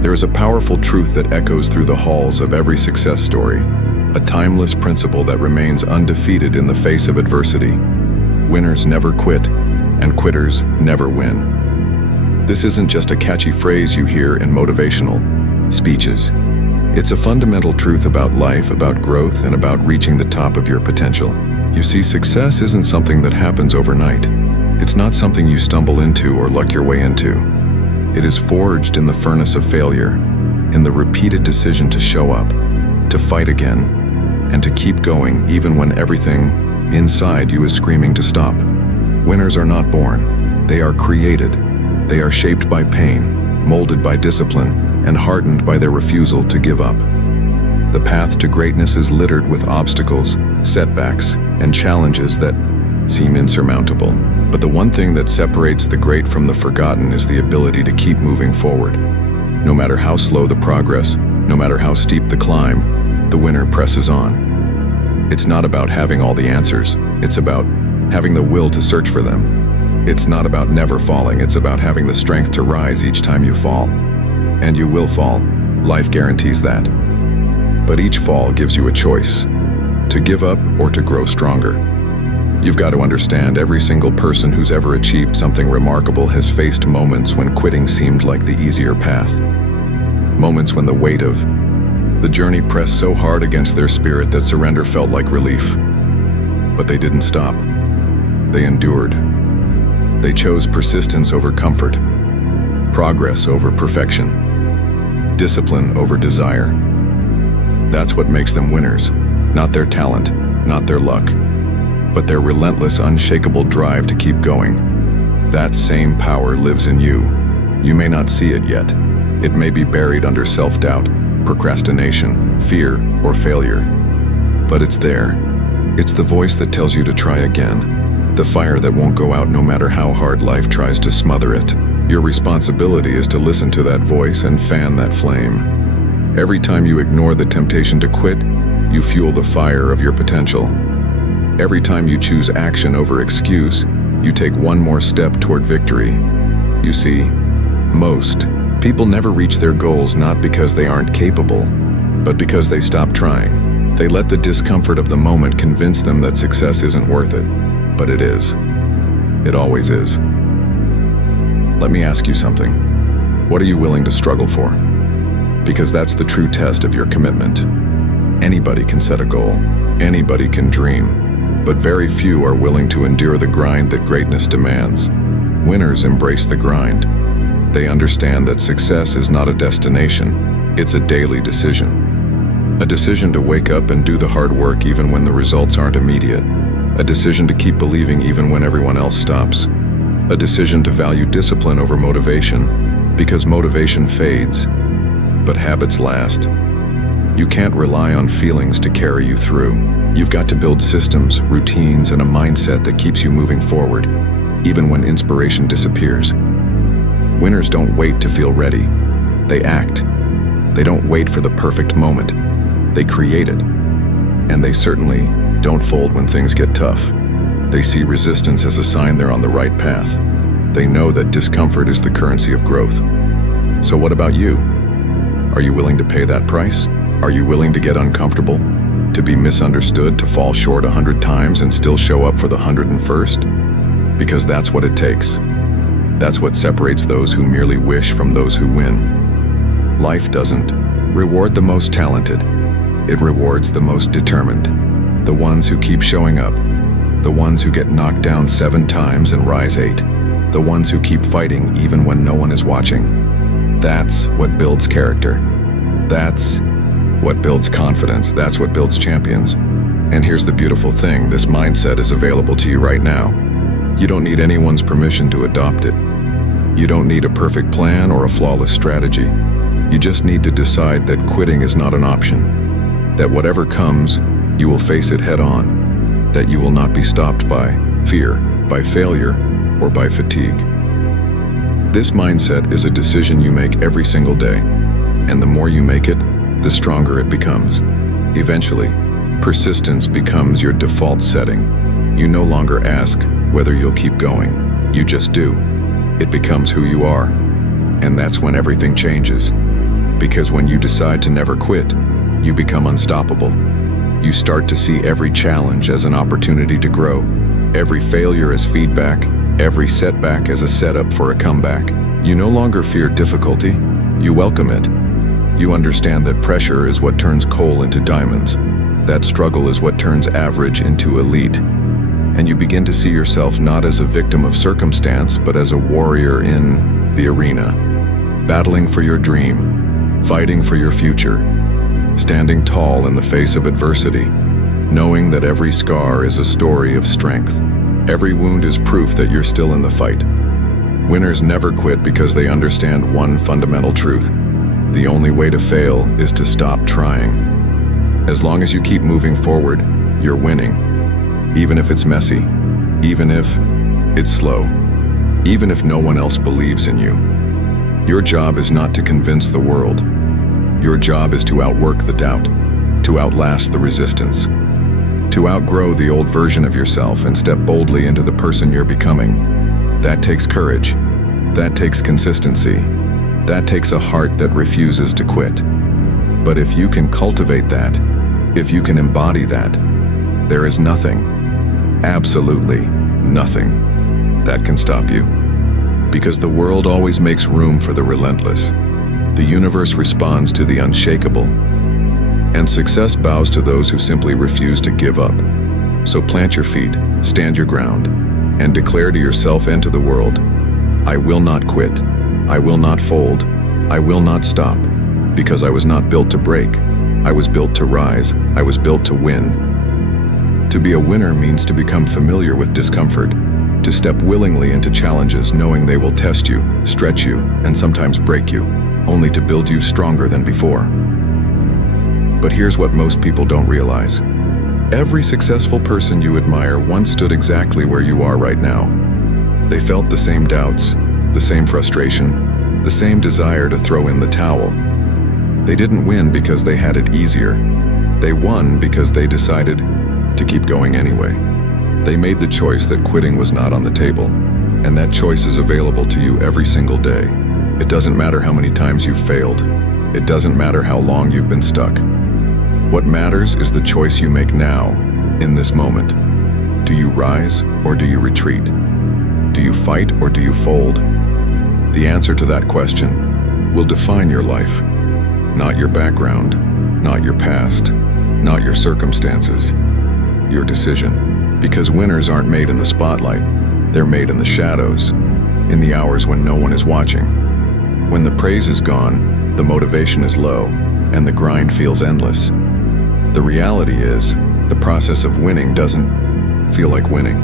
There is a powerful truth that echoes through the halls of every success story, a timeless principle that remains undefeated in the face of adversity. Winners never quit, and quitters never win. This isn't just a catchy phrase you hear in motivational speeches. It's a fundamental truth about life, about growth, and about reaching the top of your potential. You see, success isn't something that happens overnight. It's not something you stumble into or luck your way into. It is forged in the furnace of failure, in the repeated decision to show up, to fight again, and to keep going even when everything inside you is screaming to stop. Winners are not born. They are created. They are shaped by pain, molded by discipline, and hardened by their refusal to give up. The path to greatness is littered with obstacles, setbacks, and challenges that seem insurmountable. But the one thing that separates the great from the forgotten is the ability to keep moving forward. No matter how slow the progress, no matter how steep the climb, the winner presses on. It's not about having all the answers. It's about having the will to search for them. It's not about never falling. It's about having the strength to rise each time you fall. And you will fall. Life guarantees that. But each fall gives you a choice, to give up or to grow stronger. You've got to understand, every single person who's ever achieved something remarkable has faced moments when quitting seemed like the easier path. Moments when the weight of the journey pressed so hard against their spirit that surrender felt like relief. But they didn't stop. They endured. They chose persistence over comfort, progress over perfection, discipline over desire. That's what makes them winners, not their talent, not their luck, but their relentless, unshakable drive to keep going. That same power lives in you. You may not see it yet. It may be buried under self-doubt, procrastination, fear, or failure. But it's there. It's the voice that tells you to try again. The fire that won't go out no matter how hard life tries to smother it. Your responsibility is to listen to that voice and fan that flame. Every time you ignore the temptation to quit, you fuel the fire of your potential. Every time you choose action over excuse, you take one more step toward victory. You see, most people never reach their goals not because they aren't capable, but because they stop trying. They let the discomfort of the moment convince them that success isn't worth it. But it is. It always is. Let me ask you something. What are you willing to struggle for? Because that's the true test of your commitment. Anybody can set a goal. Anybody can dream. But very few are willing to endure the grind that greatness demands. Winners embrace the grind. They understand that success is not a destination. It's a daily decision. A decision to wake up and do the hard work even when the results aren't immediate. A decision to keep believing even when everyone else stops. A decision to value discipline over motivation, because motivation fades, but habits last. You can't rely on feelings to carry you through. You've got to build systems, routines, and a mindset that keeps you moving forward, even when inspiration disappears. Winners don't wait to feel ready. They act. They don't wait for the perfect moment. They create it. And they certainly don't fold when things get tough. They see resistance as a sign they're on the right path. They know that discomfort is the currency of growth. So what about you? Are you willing to pay that price? Are you willing to get uncomfortable? To be misunderstood, to fall short 100 times and still show up for the 101st? Because that's what it takes. That's what separates those who merely wish from those who win. Life doesn't reward the most talented. It rewards the most determined. The ones who keep showing up. The ones who get knocked down 7 times and rise 8. The ones who keep fighting even when no one is watching. That's what builds character. That's what builds confidence. That's what builds champions. And here's the beautiful thing, this mindset is available to you right now. You don't need anyone's permission to adopt it. You don't need a perfect plan or a flawless strategy. You just need to decide that quitting is not an option. That whatever comes, you will face it head on. That you will not be stopped by fear, by failure, or by fatigue. This mindset is a decision you make every single day. And the more you make it, the stronger it becomes. Eventually, persistence becomes your default setting. You no longer ask whether you'll keep going. You just do. It becomes who you are. And that's when everything changes. Because when you decide to never quit, you become unstoppable. You start to see every challenge as an opportunity to grow, every failure as feedback, every setback as a setup for a comeback. You no longer fear difficulty, you welcome it. You understand that pressure is what turns coal into diamonds, that struggle is what turns average into elite. And you begin to see yourself not as a victim of circumstance, but as a warrior in the arena, battling for your dream, fighting for your future, standing tall in the face of adversity, knowing that every scar is a story of strength. Every wound is proof that you're still in the fight. Winners never quit because they understand one fundamental truth. The only way to fail is to stop trying. As long as you keep moving forward, you're winning. Even if it's messy, even if it's slow, even if no one else believes in you. Your job is not to convince the world. Your job is to outwork the doubt, to outlast the resistance, to outgrow the old version of yourself and step boldly into the person you're becoming. That takes courage. That takes consistency. That takes a heart that refuses to quit. But if you can cultivate that, if you can embody that, there is nothing, absolutely nothing, that can stop you. Because the world always makes room for the relentless. The universe responds to the unshakable. And success bows to those who simply refuse to give up. So plant your feet, stand your ground, and declare to yourself and to the world, I will not quit, I will not fold, I will not stop, because I was not built to break, I was built to rise, I was built to win. To be a winner means to become familiar with discomfort, to step willingly into challenges knowing they will test you, stretch you, and sometimes break you, only to build you stronger than before. But here's what most people don't realize. Every successful person you admire once stood exactly where you are right now. They felt the same doubts, the same frustration, the same desire to throw in the towel. They didn't win because they had it easier. They won because they decided to keep going anyway. They made the choice that quitting was not on the table, and that choice is available to you every single day. It doesn't matter how many times you've failed. It doesn't matter how long you've been stuck. What matters is the choice you make now, in this moment. Do you rise or do you retreat? Do you fight or do you fold? The answer to that question will define your life, not your background, not your past, not your circumstances, your decision. Because winners aren't made in the spotlight, they're made in the shadows, in the hours when no one is watching. When the praise is gone, the motivation is low, and the grind feels endless. The reality is, the process of winning doesn't feel like winning.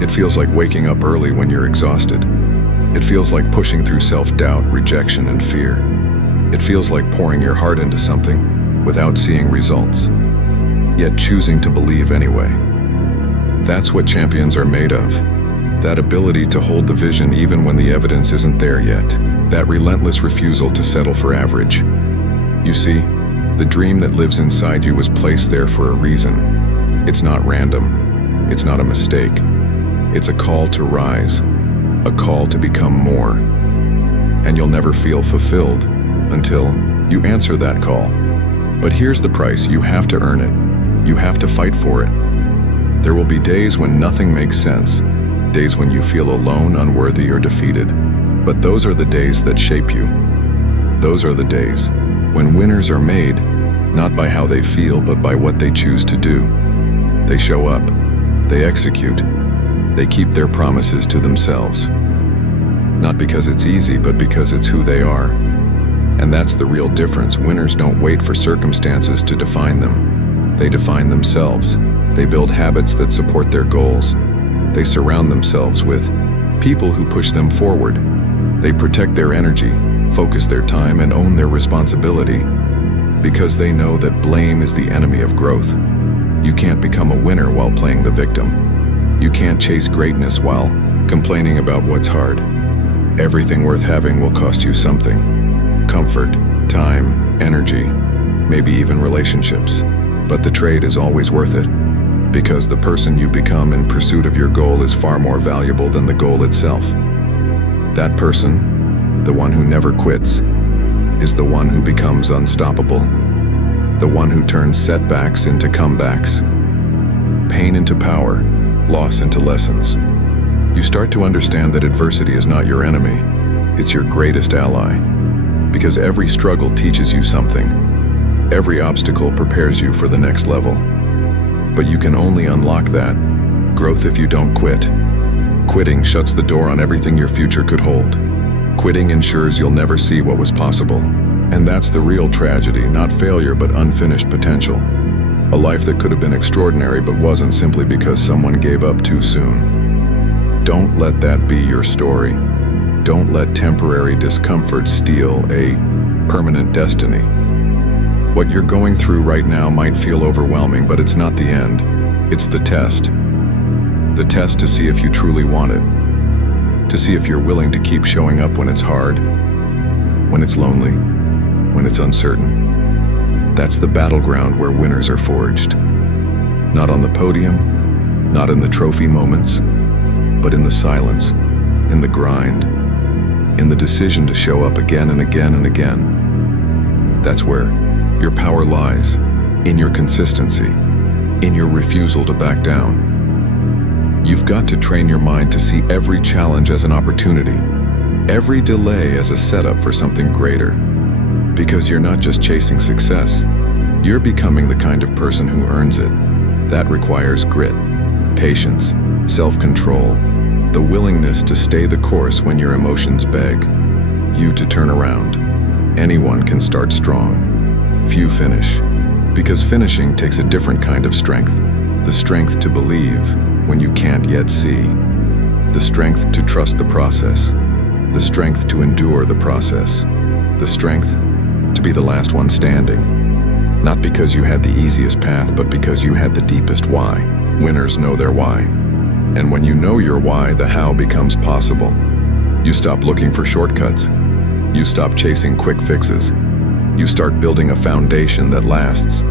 It feels like waking up early when you're exhausted. It feels like pushing through self-doubt, rejection, and fear. It feels like pouring your heart into something without seeing results, yet choosing to believe anyway. That's what champions are made of. That ability to hold the vision even when the evidence isn't there yet. That relentless refusal to settle for average. You see, the dream that lives inside you was placed there for a reason. It's not random. It's not a mistake. It's a call to rise, a call to become more. And you'll never feel fulfilled until you answer that call. But here's the price: you have to earn it. You have to fight for it. There will be days when nothing makes sense, days when you feel alone, unworthy, or defeated. But those are the days that shape you. Those are the days when winners are made, not by how they feel, but by what they choose to do. They show up, they execute, they keep their promises to themselves. Not because it's easy, but because it's who they are. And that's the real difference. Winners don't wait for circumstances to define them. They define themselves. They build habits that support their goals. They surround themselves with people who push them forward. They protect their energy, focus their time, and own their responsibility, because they know that blame is the enemy of growth. You can't become a winner while playing the victim. You can't chase greatness while complaining about what's hard. Everything worth having will cost you something: comfort, time, energy, maybe even relationships. But the trade is always worth it, because the person you become in pursuit of your goal is far more valuable than the goal itself. That person, the one who never quits, is the one who becomes unstoppable, the one who turns setbacks into comebacks, pain into power, loss into lessons. You start to understand that adversity is not your enemy, it's your greatest ally. Because every struggle teaches you something. Every obstacle prepares you for the next level. But you can only unlock that growth if you don't quit. Quitting shuts the door on everything your future could hold. Quitting ensures you'll never see what was possible. And that's the real tragedy, not failure but unfinished potential. A life that could have been extraordinary but wasn't simply because someone gave up too soon. Don't let that be your story. Don't let temporary discomfort steal a permanent destiny. What you're going through right now might feel overwhelming, but it's not the end. It's the test. The test to see if you truly want it. To see if you're willing to keep showing up when it's hard, when it's lonely, when it's uncertain. That's the battleground where winners are forged. Not on the podium, not in the trophy moments, but in the silence, in the grind, in the decision to show up again and again and again. That's where your power lies, in your consistency, in your refusal to back down. You've got to train your mind to see every challenge as an opportunity, every delay as a setup for something greater. Because you're not just chasing success, you're becoming the kind of person who earns it. That requires grit, patience, self-control, the willingness to stay the course when your emotions beg you to turn around. Anyone can start strong. Few finish. Because finishing takes a different kind of strength. The strength to believe when you can't yet see. The strength to trust the process. The strength to endure the process. The strength to be the last one standing. Not because you had the easiest path, but because you had the deepest why. Winners know their why. And when you know your why, the how becomes possible. You stop looking for shortcuts. You stop chasing quick fixes. You start building a foundation that lasts.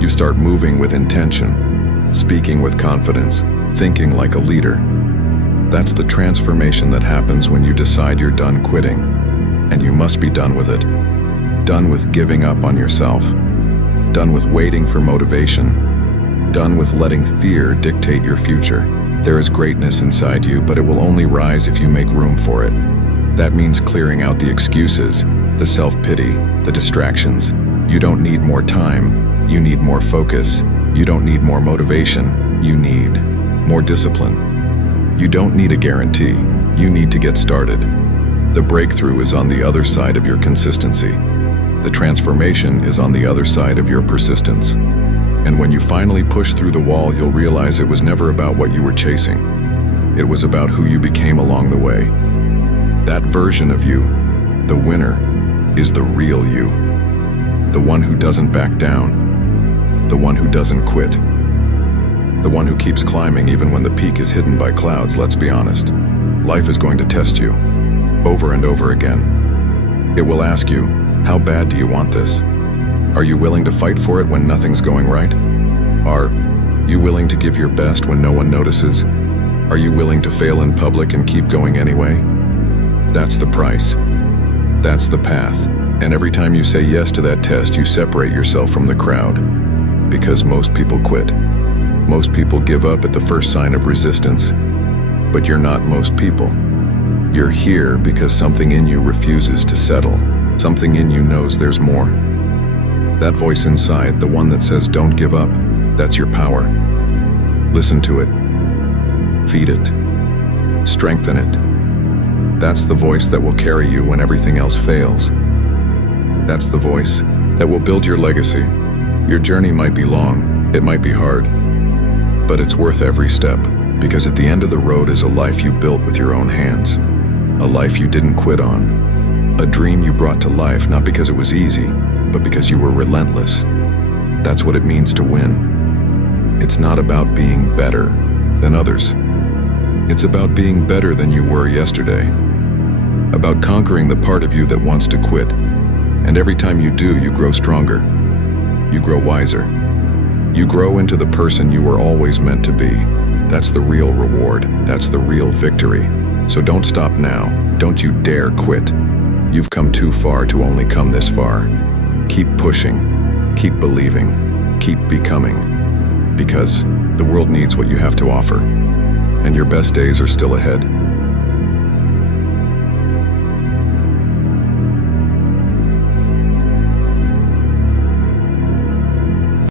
You start moving with intention, speaking with confidence, thinking like a leader. That's the transformation that happens when you decide you're done quitting. And you must be done with it. Done with giving up on yourself. Done with waiting for motivation. Done with letting fear dictate your future. There is greatness inside you, but it will only rise if you make room for it. That means clearing out the excuses, the self-pity, the distractions. You don't need more time, you need more focus. You don't need more motivation, you need more discipline. You don't need a guarantee, you need to get started. The breakthrough is on the other side of your consistency. The transformation is on the other side of your persistence. And when you finally push through the wall, you'll realize it was never about what you were chasing. It was about who you became along the way. That version of you, the winner, is the real you. The one who doesn't back down. The one who doesn't quit. The one who keeps climbing even when the peak is hidden by clouds. Let's be honest. Life is going to test you, over and over again. It will ask you, how bad do you want this? Are you willing to fight for it when nothing's going right? Are you willing to give your best when no one notices? Are you willing to fail in public and keep going anyway? That's the price. That's the path. And every time you say yes to that test, you separate yourself from the crowd. Because most people quit. Most people give up at the first sign of resistance. But you're not most people. You're here because something in you refuses to settle. Something in you knows there's more. That voice inside, the one that says don't give up, that's your power. Listen to it. Feed it. Strengthen it. That's the voice that will carry you when everything else fails. That's the voice that will build your legacy. Your journey might be long, it might be hard, but it's worth every step, because at the end of the road is a life you built with your own hands. A life you didn't quit on. A dream you brought to life not because it was easy, but because you were relentless. That's what it means to win. It's not about being better than others. It's about being better than you were yesterday. About conquering the part of you that wants to quit. And every time you do, you grow stronger. You grow wiser. You grow into the person you were always meant to be. That's the real reward. That's the real victory. So don't stop now. Don't you dare quit. You've come too far to only come this far. Keep pushing, keep believing, keep becoming, because the world needs what you have to offer, and your best days are still ahead.